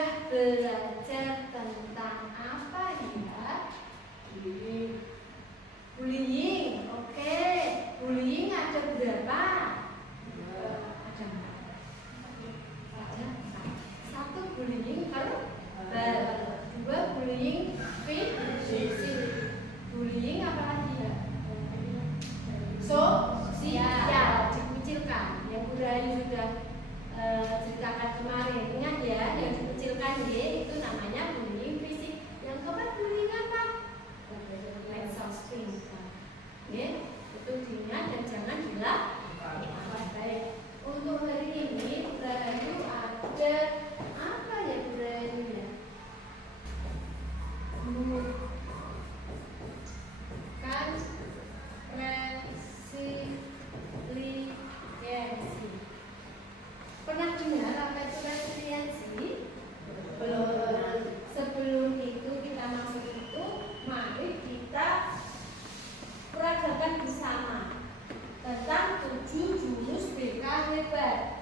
sudah belajar tentang apa ya? Bullying. Oke. Bullying ada berapa? Ada empat. Satu bullying verbal, dua bullying fisik, bullying apa lagi ya? Sosial, dikucilkan. Yang Bu Rayu sudah ceritakan kemarin, ingat ya, yang dikucilkan itu namanya bullying fisik. Yang keempat bullying apa? Exhausting. Itu diingat dan jangan dilakukan. Baik. Untuk hari ini Bu Rayu ada apa ya Bu Rayu ya? Kan resiliensi. Pernah dengar apa itu resiliensi? Belum. Sebelum itu kita masuk itu, mari kita peragakan bersama tentang 7 jurus BK hebat.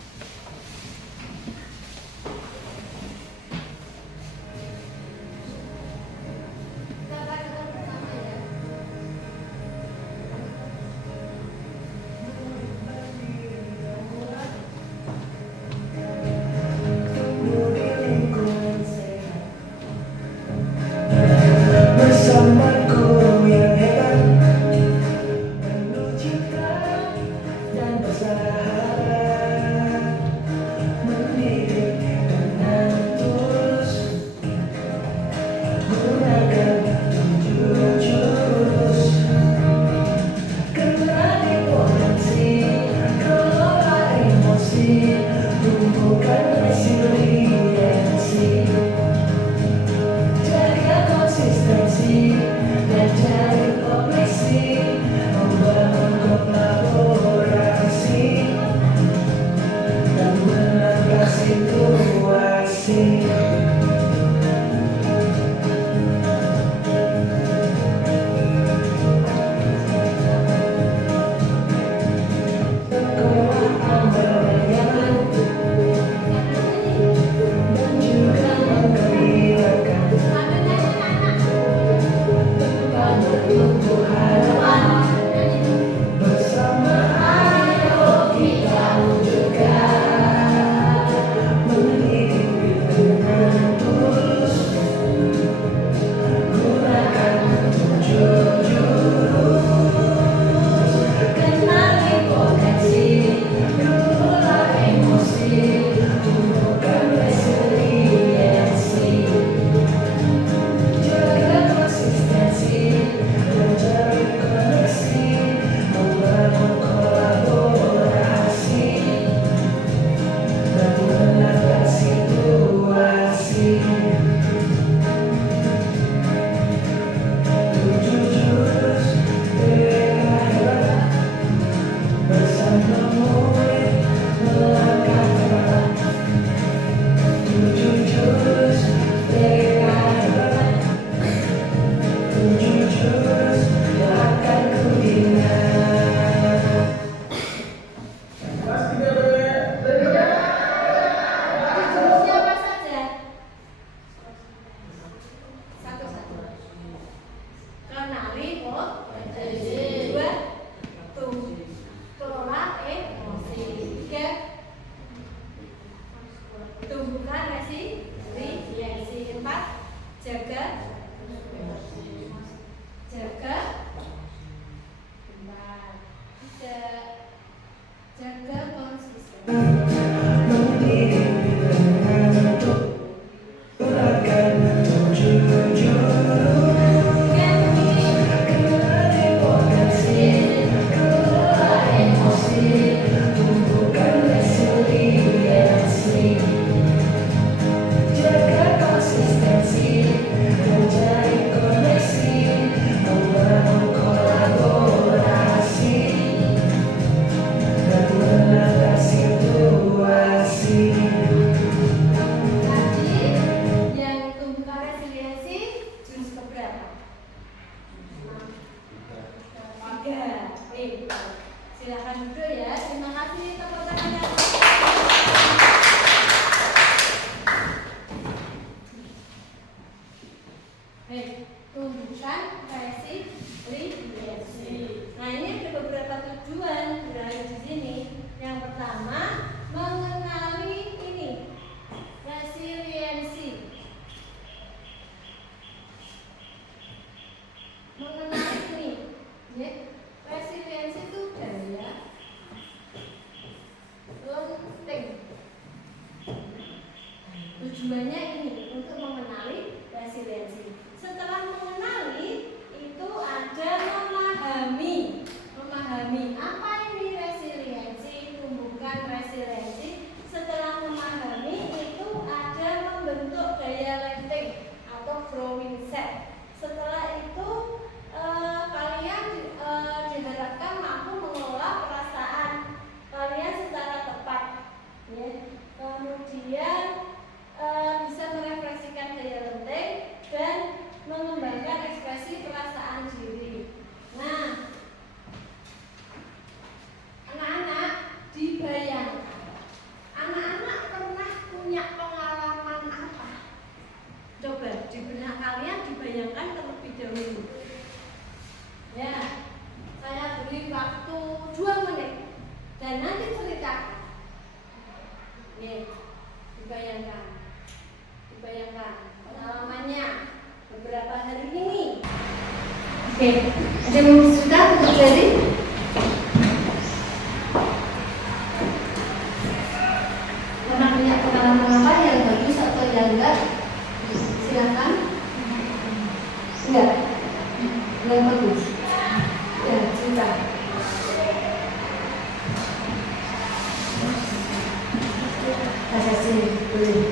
Kita peragakan bersama ya. menumbuhkan resiliensi. Nah, ini ada beberapa tujuan berayu di sini. Yang pertama, mengenali ini resiliensi. Mengenali ini, ya, resiliensi itu daya lenting. Tujuannya ini untuk mengenali resiliensi. Setelah mengenali itu ada memahami. Memahami apa ini resiliensi, tumbuhkan resiliensi. Setelah memahami itu ada membentuk daya lenting atau growing set. Setelah itu kalian diharapkan mampu mengelola perasaan kalian secara tepat, ya. Kemudian bisa merefleksikan daya lenting dan mengembangkan ekspresi perasaan diri. Nah, anak-anak dibayangkan, anak-anak pernah punya pengalaman apa? Coba di benak kalian dibayangkan terlebih dahulu. Ya, saya beri waktu 2 menit dan nanti ceritakan. Nih, dibayangkan pengalamannya beberapa hari ini. Oke, ada yang sudah terjadi? Pernah punya pengalaman apa yang bagus atau yang enggak? Silakan. Enggak bagus. Ya, cerita. Saya sih boleh.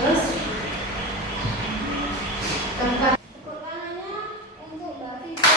Terus tempat tepuk tangannya untuk Mbak Vita.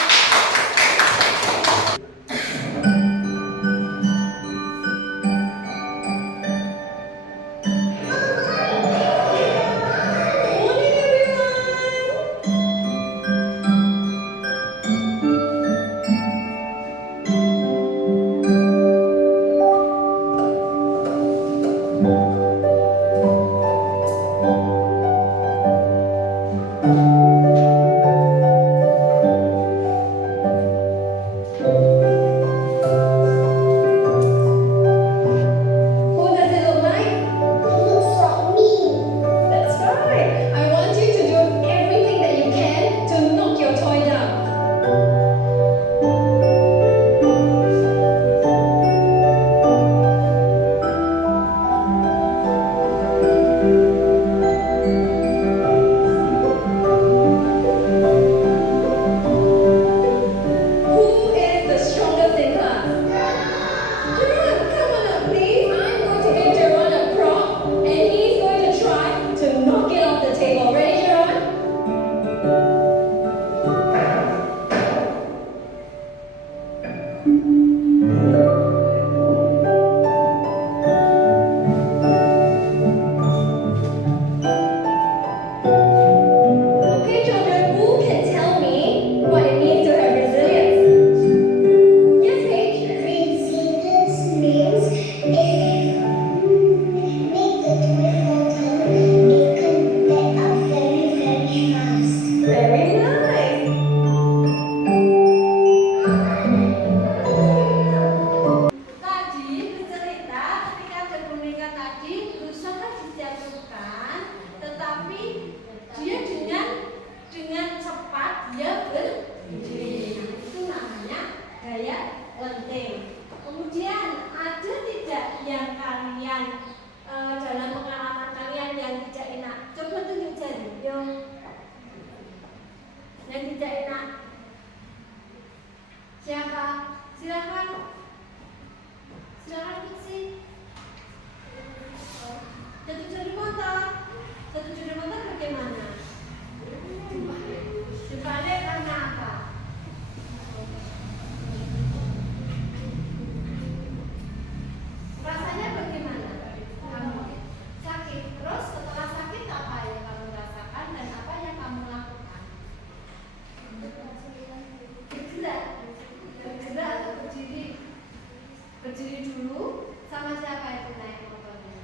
Berdiri dulu, sama siapa itu naik motornya?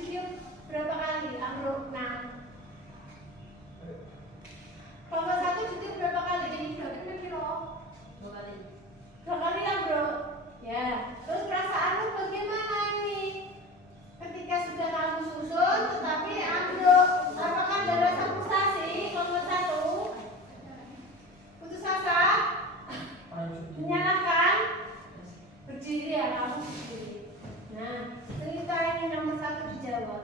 ditiup berapa kali? Ambruk. Nah, kelompok 1 ditiup berapa kali? Jadi berarti kira 2 kali. 2 kali ambruk. Ya. Terus perasaanmu bagaimana ini? Ketika sudah kamu susun tetapi ambruk, apakah ada rasa frustasi? Kelompok 1 putus asa? Menyalahkan? Berdiri ya, kamu berdiri. Nah, cerita ini nomor 1 dijawab.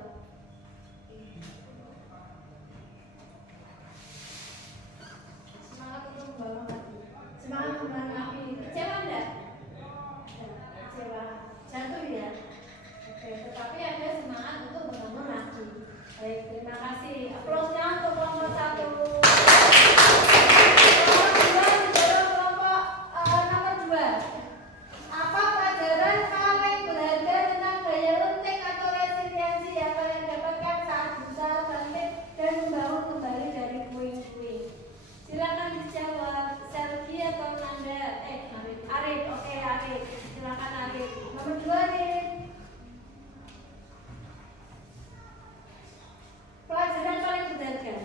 Semangat untuk membangun lagi. Semangat membangun lagi. Kecewa enggak? Kecewa. Jatuh ya? Oke, tetapi ada semangat untuk membangun lagi. Baik, terima kasih. Aplausnya untuk kelompok 1. Apa pelajaran paling berharga tentang daya lenting atau resiliensi yang kalian dapatkan saat berusaha bangkit dan membangun kembali dari puing-puing? Silakan dijawab. Selgi atau Nanda? Arif. Oke, Arif. Silakan Arif. Nomor 2 Arif. Pelajaran paling berharga.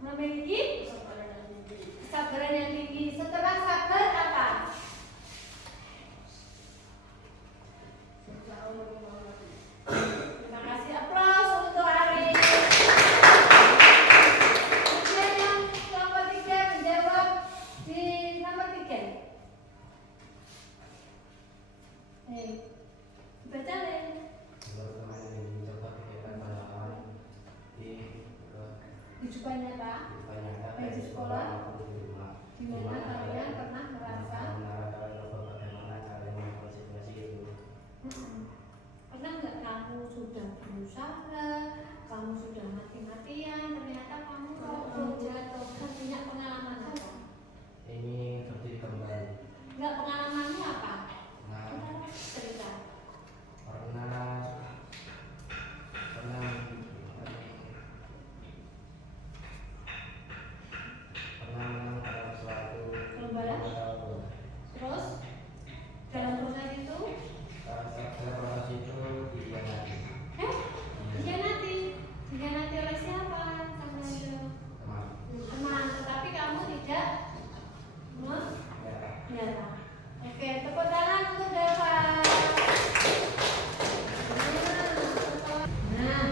Memiliki kesabaran yang tinggi. Setelah sabar apa? Terima kasih. Aplaus untuk Ari. Kemudian yang nomor 3 menjawab di nomor 3. Baca deh. Tujuannya apa? Di sekolah. Di mana kalian pernah merasa? Pernah nggak kamu sudah berusaha, kamu sudah mati-matian, ternyata kamu jatuh? Kan punya pengalaman apa? Ini berdiri kembali. Nggak, pengalamannya apa? Cerita. Pernah menang dalam suatu lomba. Terus dalam proses itu dikhianati oleh siapa? Teman, tetapi kamu tidak menyerah. Oke, tepuk tangan untuk Dava. Nah,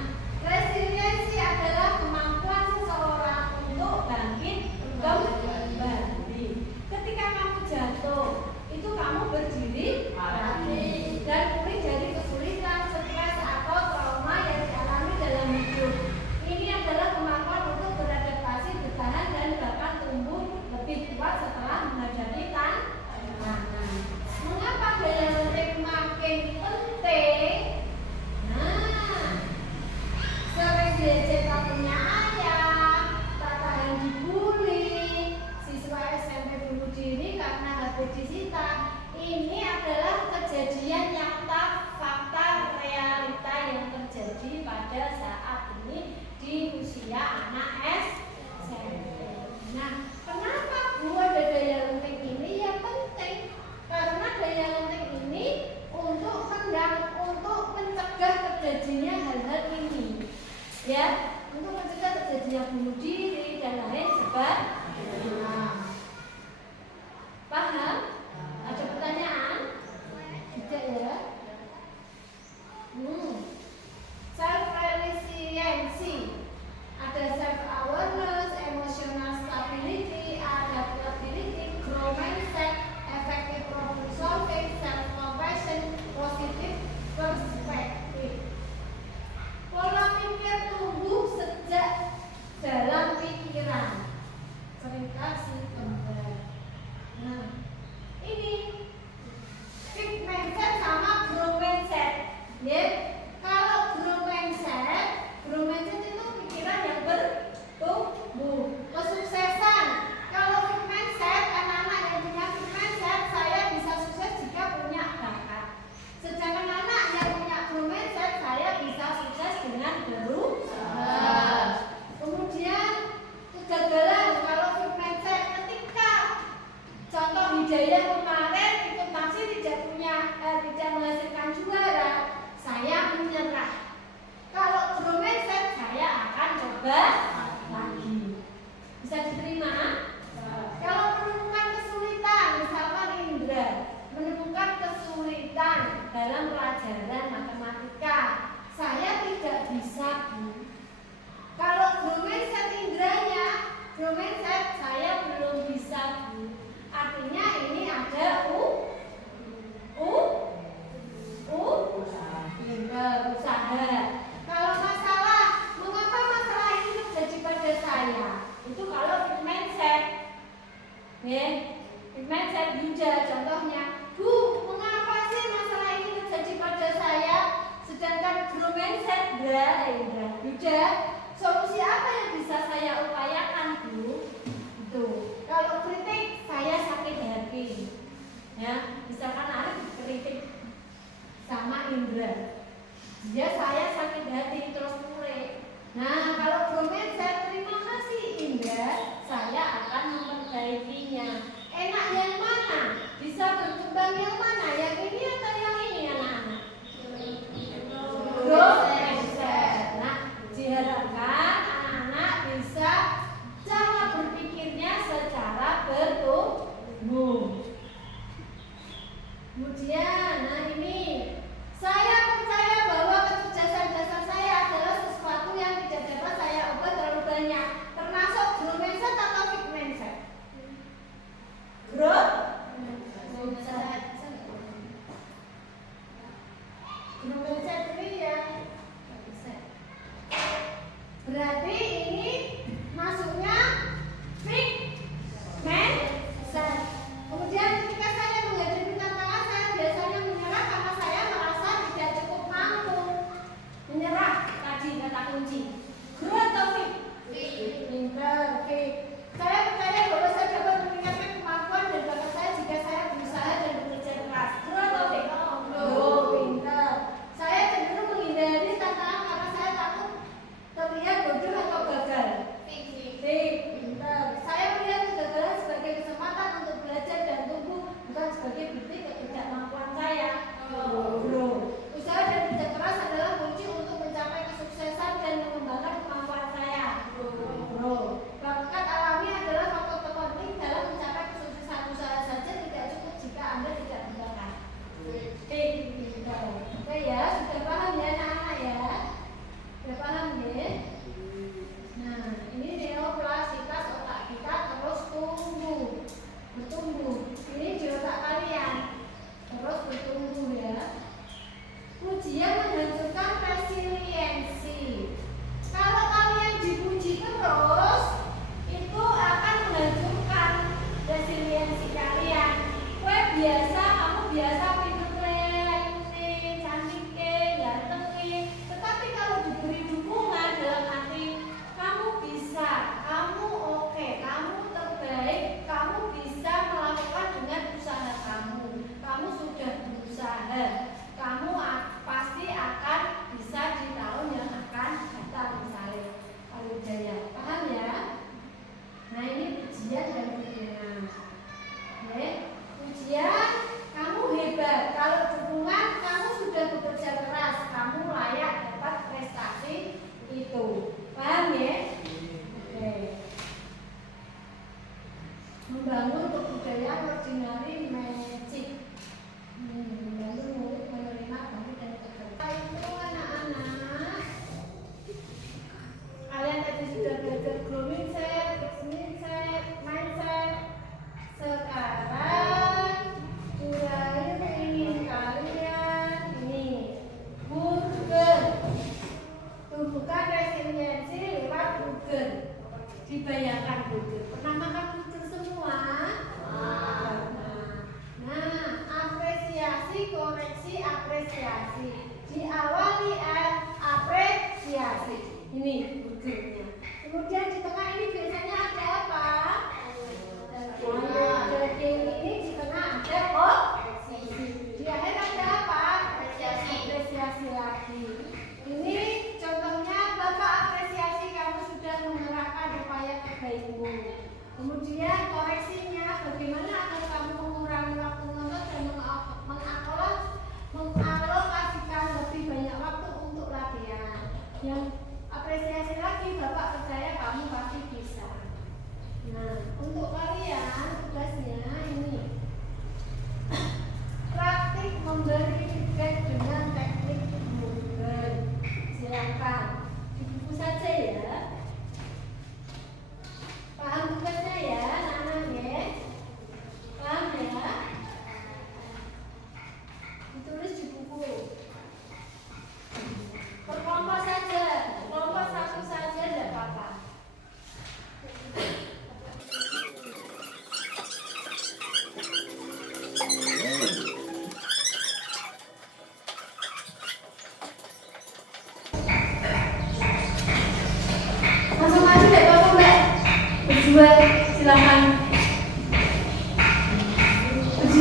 resiliensi adalah kemampuan seseorang untuk bangkit kembali. Ketika kamu jatuh, itu kamu berdiri lagi dan pulih dari kesulitan, stres atau trauma yang dialami dalam hidup. Ini adalah kemampuan untuk beradaptasi, bertahan dan bahkan tumbuh lebih kuat setelah menghadapi tantangan. Mengapa daya lenting makin penting? Nah, sering diejek tak punya ayah, tak tahan dibully, siswa SMP bunuh diri karena HP disita. Ini adalah kejadian nyata, fakta, realita yang terjadi pada saat ini di usia anak SMP. Nah, kenapa Bu ada daya lenting ini? Ya penting, karena daya lenting ini untuk mencegah terjadinya hal-hal ini, ya, untuk mencegah terjadinya bunuh diri dan lain sebagainya. Paham? Ada pertanyaan? Tidak ya? Self resiliency. Ada self aware, Yuda. Contohnya, Bu, mengapa sih masalah ini terjadi pada saya? Sedangkan guru mindset Yuda, solusi apa yang bisa saya upayakan, Bu? Itu. Kalau kritik, saya sakit hati. Ya, misalkan Arif kritik sama Indra, saya sakit hati terus mulai. Nah, kalau guru mindset, terima kasih Indra, saya akan memperbaikinya. Enak yang mana? Bisa berkembang yang mana? Yang ini atau yang ini, anak-anak? Growth mindset. Nah, diharapkan anak-anak bisa cara berpikirnya secara bertumbuh. Kemudian, nah ini, saya percaya bahwa kecerdasan dasar saya adalah sesuatu yang tidak dapat saya ubah terlalu banyak. Termasuk growth mindset atau fixed mindset? Growth mindset. Growth mindset ini ya. Berarti ini masuknya fixed mindset. Kemudian ketika saya menghadapi tantangan, saya biasanya menyerah karena saya merasa tidak cukup mampu. Menyerah tadi kata kunci. Growth atau fixed? Fixed. Saya percaya bahwa saya dapat meningkatkan kemampuan dan bakat saya jika saya berusaha dan bekerja keras. Growth atau fixed? Pintar. Saya cenderung menghindari tantangan karena saya takut terlihat bodoh atau gagal. Pintar. Saya melihat kegagalan sebagai kesempatan untuk belajar dan tumbuh, bukan sebagai bukti ketidakmampuan saya. Usaha dan kerja keras adalah kunci untuk mencapai kesuksesan dan mengembangkan kemampuan saya. Bakat alami adalah faktor terpenting dalam mencapai kesuksesan. Usaha saja tidak cukup jika Anda tidak berbakat. Oke ya, sudah paham ya anak-anak ya? Sudah paham ya? Nah, ini neoplasitas otak kita terus bertumbuh. Ini di otak kalian terus bertumbuh ya. Pujian menghancurkan resiliensi. Kalau kalian dipuji terus, itu akan menghancurkan resiliensi kalian. Kamu biasa pinter, cantik, ganteng, tetapi kalau diberi dukungan dalam arti kamu bisa, kamu oke, kamu terbaik, kamu bisa melakukan dengan usaha kamu sudah berusaha, kamu pasti akan bisa di tahun yang akan datang, misalnya kalau jaya. Paham ya? Nah, ini pujian dan dukungan. Pujian, kamu hebat.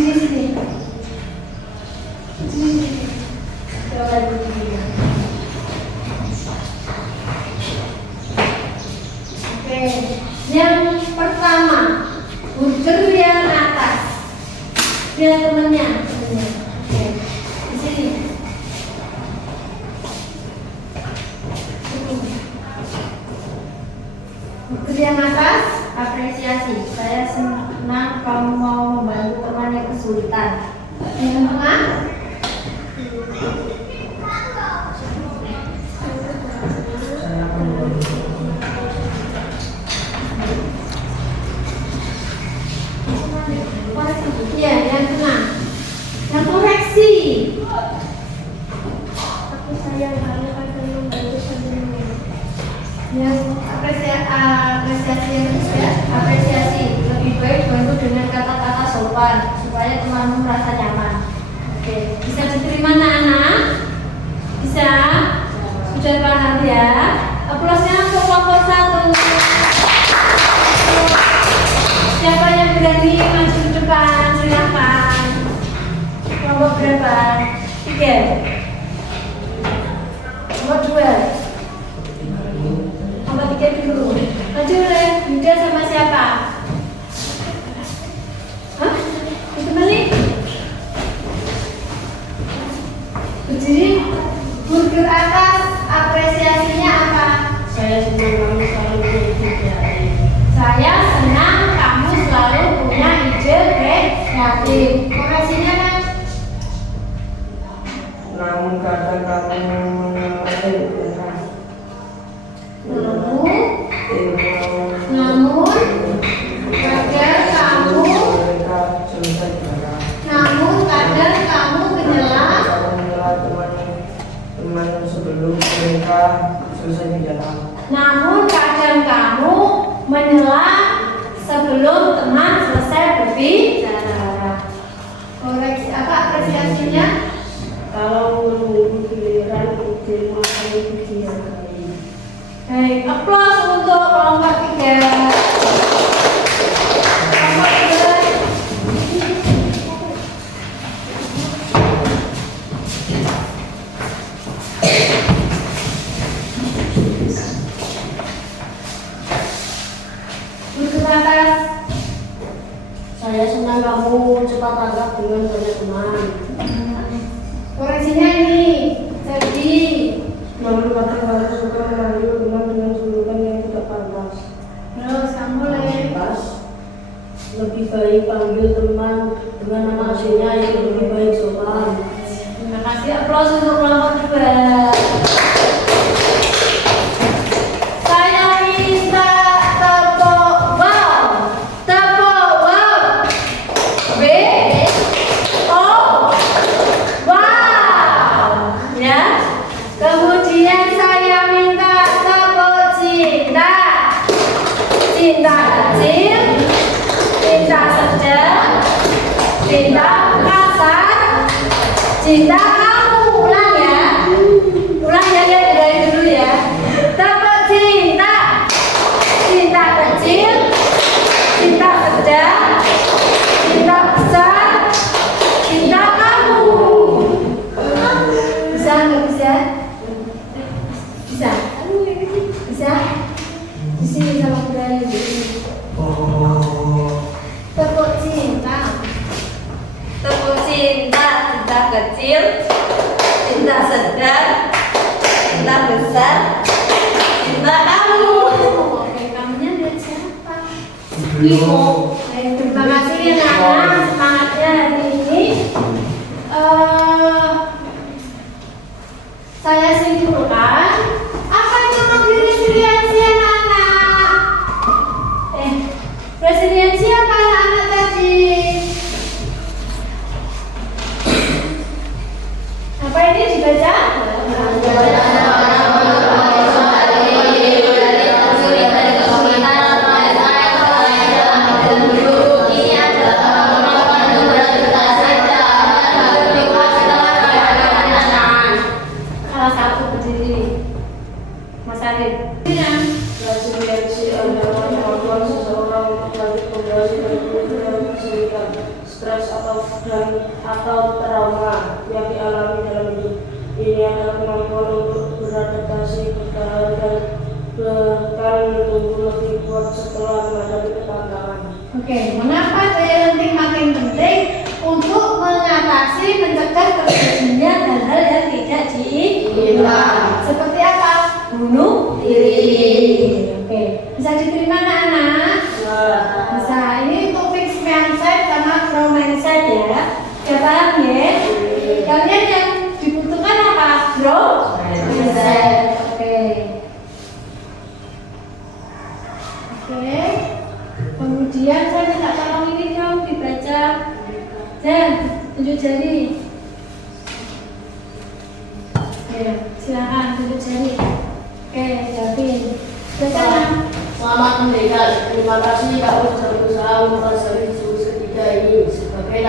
Sini. Coba berdiri. Oke, yang pertama buder yang atas. Lihat temennya. Oke, di sini. Buder yang atas, apresiasi. Saya senang kamu mau membantu teman yang kesulitan. Yang tengah. Saya akan membantu. Iya, yang tengah. Yang koreksi. Aku sayang kamu akan membantu sebelumnya. Yang apresiasi yang ketiga, apresiasi. Lebih baik bantu dengan kata-kata sopan supaya temanmu merasa nyaman. Oke, bisa diterima anak-anak? Bisa? Sudah paham ya? Aplausnya untuk kelompok 1. Siapa yang berani maju ke depan? Silakan. Kelompok berapa? 3. Kelompok 2. Kelompok 3 dulu. Maju oleh Yuda sama siapa? Hah? Itu balik? Berdiri. Burger atas, apresiasinya apa? Saya senang kamu selalu berbicara. Saya senang kamu selalu punya ide kreatif. Koreksinya kan? Namun kadang kamu Namun kadang kamu menyela teman sebelum mereka selesai berjalan. Namun kadang kamu menyela sebelum teman selesai berbicara. Koreksi apa apresiasinya? Kalau menunggu giliran ide makan dihargai. Baik, aplaus untuk kelompok 3. Kelompok 2. Burger atas. Saya senang kamu cepat tanggap dengan banyak teman. Koreksinya ini jadi Namun kadang kamu suka memanggil teman dengan julukan yang tidak pantas. terus kamu mulai Pas lebih baik panggil teman dengan nama aslinya yang lebih baik sopan. terima kasih, aplaus untuk kelompok 2. Saya minta tepuk wow. Tepuk wow. B O wow. Ya. Kemudian saya minta tepuk cinta. Cinta kecil, cinta sedang, cinta kasar, cinta kamu. Ulang ya. Ulang ya, lihat dari dulu ya. Tepuk cinta. Cinta kecil, cinta sedang, cinta besar, cinta kamu. Bisa nggak bisa? Bisa. Bisa. Di sini sama kembali. Tepuk cinta. Tepuk cinta. Cinta kecil, cinta sedang, cinta besar, cinta kamu. Oke, kamunya dari siapa? Ibu. Terima kasih ya Nana, semangatnya hari ini. Saya simpulkan, apa itu resiliensi anak-anak? Resiliensi apa anak-anak tadi? Apa ini dibaca? dan atau trauma yang dialami dalam hidup. Ini adalah kemampuan untuk beradaptasi, bertahan dan bertumbuh lebih kuat setelah menghadapi tantangan. Oke, mengapa parenting makin penting? Untuk mengatasi, mencegah terjadinya hal-hal yang tidak diinginkan. Seperti apa? Bunuh diri. Oke, bisa diterima anak-anak? Bisa. Ini untuk fixed mindset sama grow mindset ya. Ya paham ya? Kalian yang dibutuhkan apa? Grow mindset. Oke. Oke. Kemudian saya minta tolong ini dong dibaca. Dan tunjuk jari. Ya, silakan tunjuk jari. Oke, Davin. Silakan. Selamat mendengar. Terima kasih kamu sudah berusaha mempelajari jurus ketiga ini. Sebagai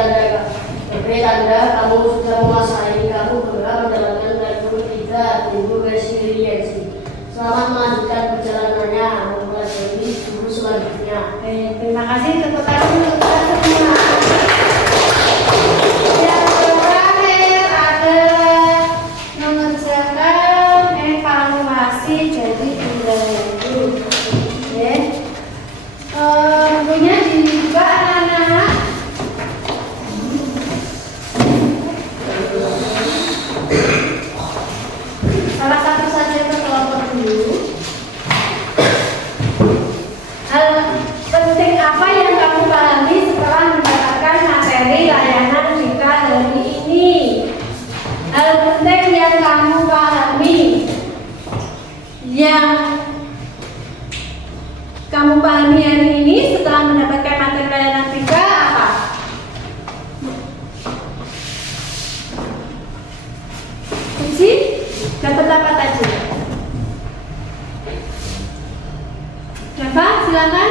tanda kamu sudah menguasai, kamu berhak menjalankan level 3 tumbuh resiliensi. Selamat melanjutkan perjalanannya mempelajari jurus selanjutnya. Terima kasih tepuk tangan untuk kita semua. Yang terakhir adalah mengerjakan evaluasi dari perilaku. Oke. Tentunya dibuka anak-anak. Salah satu saja ke kelompok dulu. Hal penting apa yang kamu pahami setelah mendapatkan materi layanan kita hari ini? Hal penting yang kamu pahami hari ini setelah mendapatkan materi layanan kita apa? Kunci dapat apa tadi? Siapa? Silakan.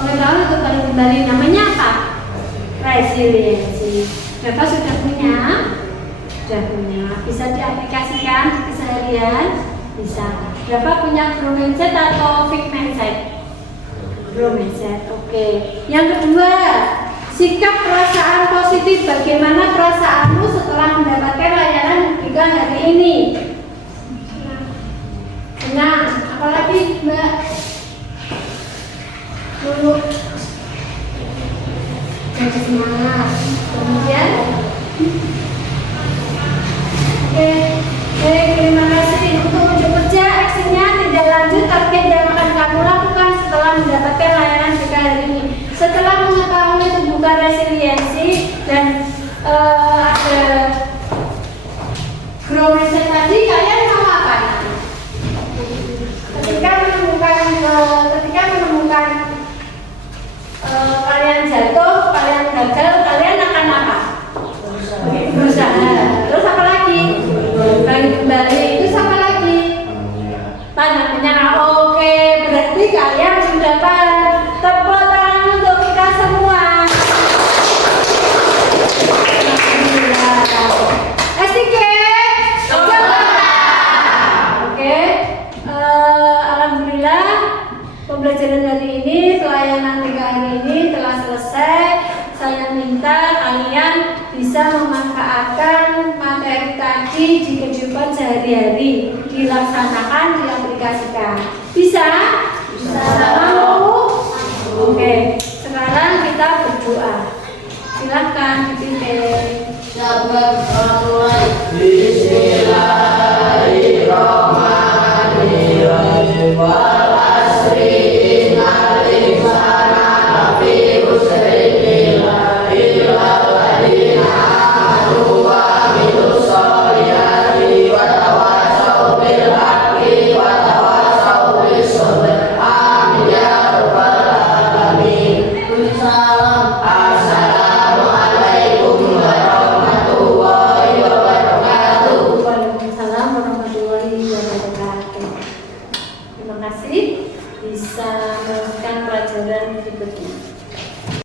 Oleh tahu untuk kembali namanya apa? Resiliensi. Bapak sudah punya? Sudah punya. Bisa diaplikasikan di keseharian? Bisa. Bapak punya grow mindset atau fixed mindset? Grow mindset. Oke. Yang kedua, sikap perasaan positif. Bagaimana perasaanmu setelah mendapatkan layanan kita hari ini? Senang. Apalagi Mbak? Dulu. Jadi semangat. Kemudian, oke, terima kasih untuk unjuk kerja. Aksinya tidak lanjut target yang akan kamu lakukan setelah mendapatkan layanan kita hari ini. Setelah mengetahui tumbuhan resiliensi dan ada grow mindset tadi, kalian mau apa? Ketika menemukan kalian jatuh, kalian gagal, kalian akan apa? Berusaha. Terus apa lagi? Balik kembali. Terus apa lagi? Tanah menyerah. Oke, berarti kalian sudah paham. Tepuk tangan untuk kita semua. S3. Oke. Alhamdulillah pembelajaran hari ini, pelayanan 3 hari ini telah selesai. Saya minta kalian bisa memanfaatkan materi tadi di kehidupan sehari-hari, dilaksanakan, diaplikasikan. Bisa? Bisa. Mau? Oke. Sekarang kita berdoa. Silakan dipimpin. Waalaikumsalam warahmatullahi wabarakatuh. Terima kasih bisa melanjutkan pelajaran berikutnya.